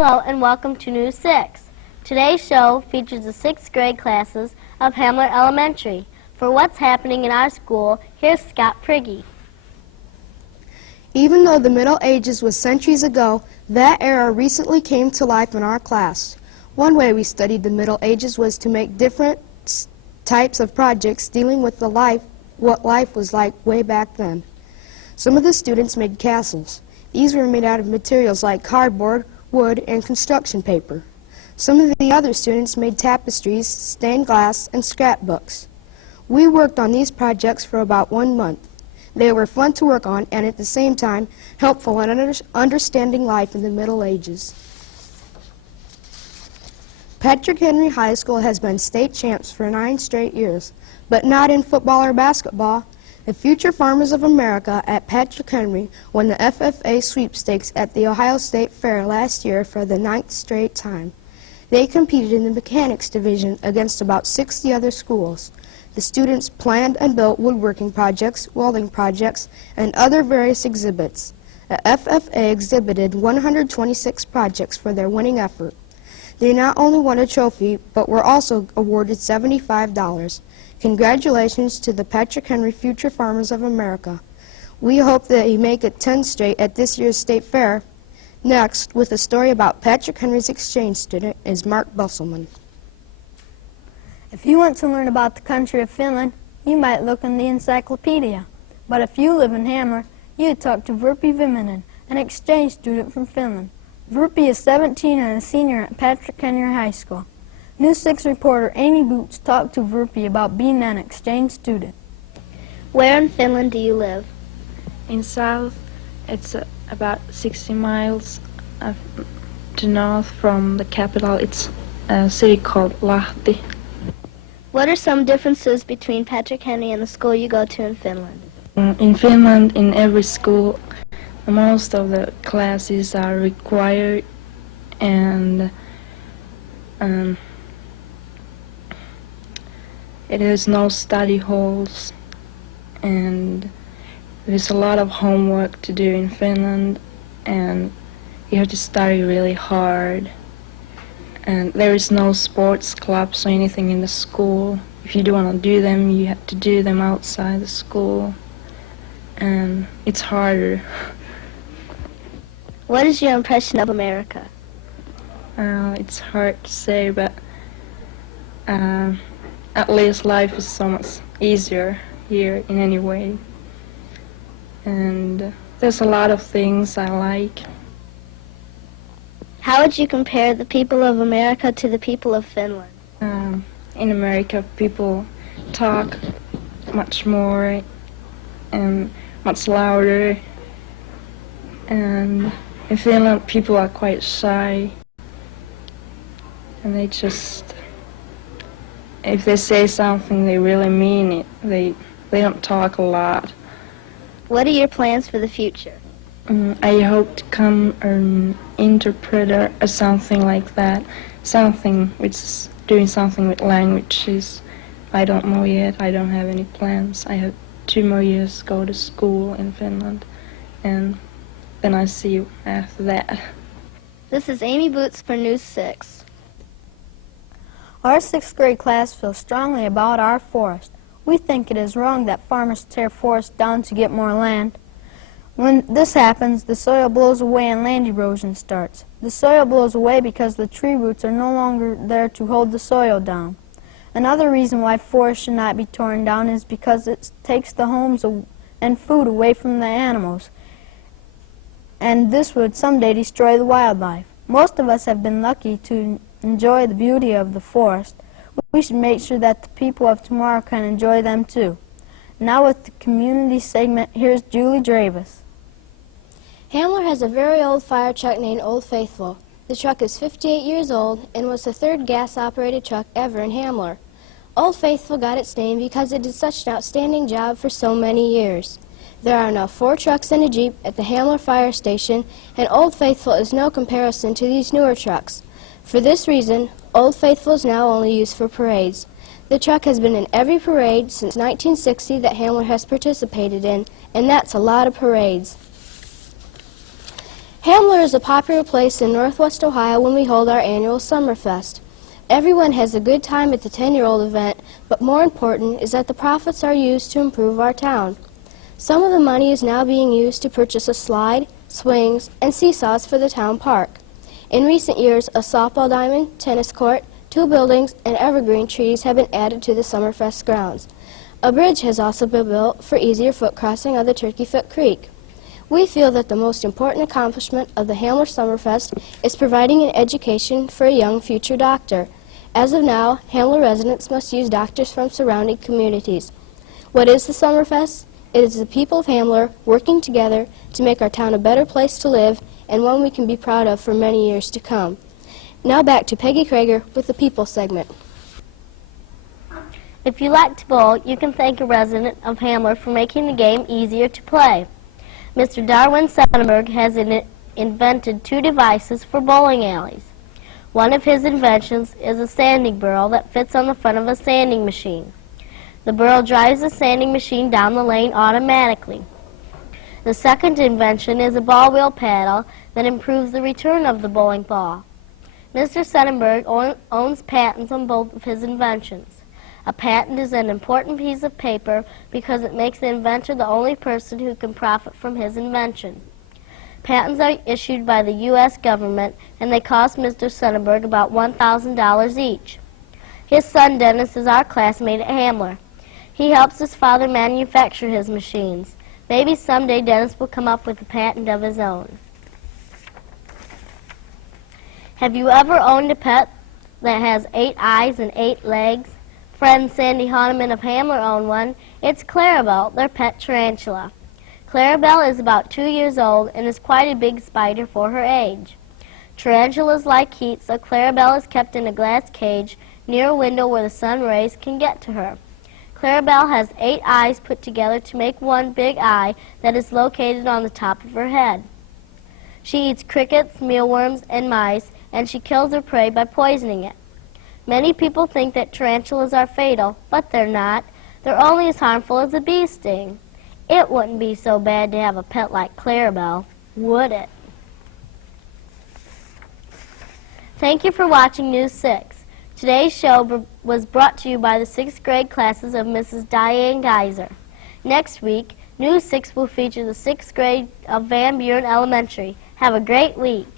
Hello and welcome to News 6. Today's show features the 6th grade classes of Hamler Elementary. For what's happening in our school, here's Scott PRIGGE. Even though the Middle Ages was centuries ago, that era recently came to life in our class. One way we studied the Middle Ages was to make different types of projects dealing with what life was like way back then. Some of the students made castles. These were made out of materials like cardboard, wood, and construction paper. Some of the other students made tapestries, stained glass, and scrapbooks. We worked on these projects for about 1 month. They were fun to work on and at the same time helpful in understanding life in the Middle Ages. Patrick Henry High School has been state champs for 9 straight years, but not in football or basketball. The Future Farmers of America at Patrick Henry won the FFA sweepstakes at the Ohio State Fair last year for the 9th straight time. They competed in the mechanics division against about 60 other schools. The students planned and built woodworking projects, welding projects, and other various exhibits. The FFA exhibited 126 projects for their winning effort. They not only won a trophy, but were also awarded $75. Congratulations to the Patrick Henry Future Farmers of America. We hope that you make it 10 straight at this year's state fair. Next, with a story about Patrick Henry's exchange student, is Mark BOSTELMAN. If you want to learn about the country of Finland, you might look in the encyclopedia. But if you live in Hamler, you talk to Virpi Viminen, an exchange student from Finland. Virpi is 17 and a senior at Patrick Henry High School. News 6 reporter Amy Boots talked to Virpi about being an exchange student. Where in Finland do you live? In south, it's about 60 miles to north from the capital. It's a city called Lahti. What are some differences between Patrick Henry and the school you go to in Finland? In Finland, in every school, most of the classes are required, and it is no study halls, and there's a lot of homework to do in Finland, and you have to study really hard. And there is no sports clubs or anything in the school. If you do want to do them, you have to do them outside the school, and it's harder. What is your impression of America? It's hard to say, but at least life is so much easier here in any way. And there's a lot of things I like. How would you compare the people of America to the people of Finland? In America, people talk much more and much louder. And in Finland, people are quite shy. And they just, if they say something, they really mean it. They don't talk a lot. What are your plans for the future? I hope to become an interpreter or something like that. Something which is doing something with languages. I don't know yet. I don't have any plans. I have 2 more years to go to school in Finland, and then I see you after that. This is Amy Boots for News 6. Our 6th grade class feels strongly about our forest. We think it is wrong that farmers tear forests down to get more land. When this happens, the soil blows away and land erosion starts. The soil blows away because the tree roots are no longer there to hold the soil down. Another reason why forests should not be torn down is because it takes the homes and food away from the animals, and this would someday destroy the wildlife. Most of us have been lucky to enjoy the beauty of the forest. We should make sure that the people of tomorrow can enjoy them too. Now with the community segment, here's Julie Dravis. Hamler has a very old fire truck named Old Faithful. The truck is 58 years old and was the 3rd gas-operated truck ever in Hamler. Old Faithful got its name because it did such an outstanding job for so many years. There are now 4 trucks and a Jeep at the Hamler Fire Station, and Old Faithful is no comparison to these newer trucks. For this reason, Old Faithful is now only used for parades. The truck has been in every parade since 1960 that Hamler has participated in, and that's a lot of parades. Hamler is a popular place in Northwest Ohio when we hold our annual Summerfest. Everyone has a good time at the 10-year-old event, but more important is that the profits are used to improve our town. Some of the money is now being used to purchase a slide, swings, and seesaws for the town park. In recent years, a softball diamond, tennis court, 2 buildings, and evergreen trees have been added to the Summerfest grounds. A bridge has also been built for easier foot crossing of the Turkeyfoot Creek. We feel that the most important accomplishment of the Hamler Summerfest is providing an education for a young future doctor. As of now, Hamler residents must use doctors from surrounding communities. What is the Summerfest? It is the people of Hamler working together to make our town a better place to live and one we can be proud of for many years to come. Now back to Peggy Krieger with the People segment. If you like to bowl, you can thank a resident of Hamler for making the game easier to play. Mr. Darwin Sonnenberg has invented 2 devices for bowling alleys. One of his inventions is a sanding barrel that fits on the front of a sanding machine. The barrel drives the sanding machine down the lane automatically. The second invention is a ball wheel paddle that improves the return of the bowling ball. Mr. Sonnenberg owns patents on both of his inventions. A patent is an important piece of paper because it makes the inventor the only person who can profit from his invention. Patents are issued by the U.S. government, and they cost Mr. Sonnenberg about $1,000 each. His son, Dennis, is our classmate at Hamler. He helps his father manufacture his machines. Maybe someday Dennis will come up with a patent of his own. Have you ever owned a pet that has 8 eyes and 8 legs? Friend Sandy Hahnemann of Hamler owned one. It's Clarabelle, their pet tarantula. Clarabelle is about 2 years old and is quite a big spider for her age. Tarantulas like heat, so Clarabelle is kept in a glass cage near a window where the sun rays can get to her. Clarabelle has 8 eyes put together to make one big eye that is located on the top of her head. She eats crickets, mealworms, and mice, and she kills her prey by poisoning it. Many people think that tarantulas are fatal, but they're not. They're only as harmful as a bee sting. It wouldn't be so bad to have a pet like Clarabelle, would it? Thank you for watching News 6. Today's show was brought to you by the 6th grade classes of Mrs. Diane Geiser. Next week, News 6 will feature the 6th grade of Van Buren Elementary. Have a great week.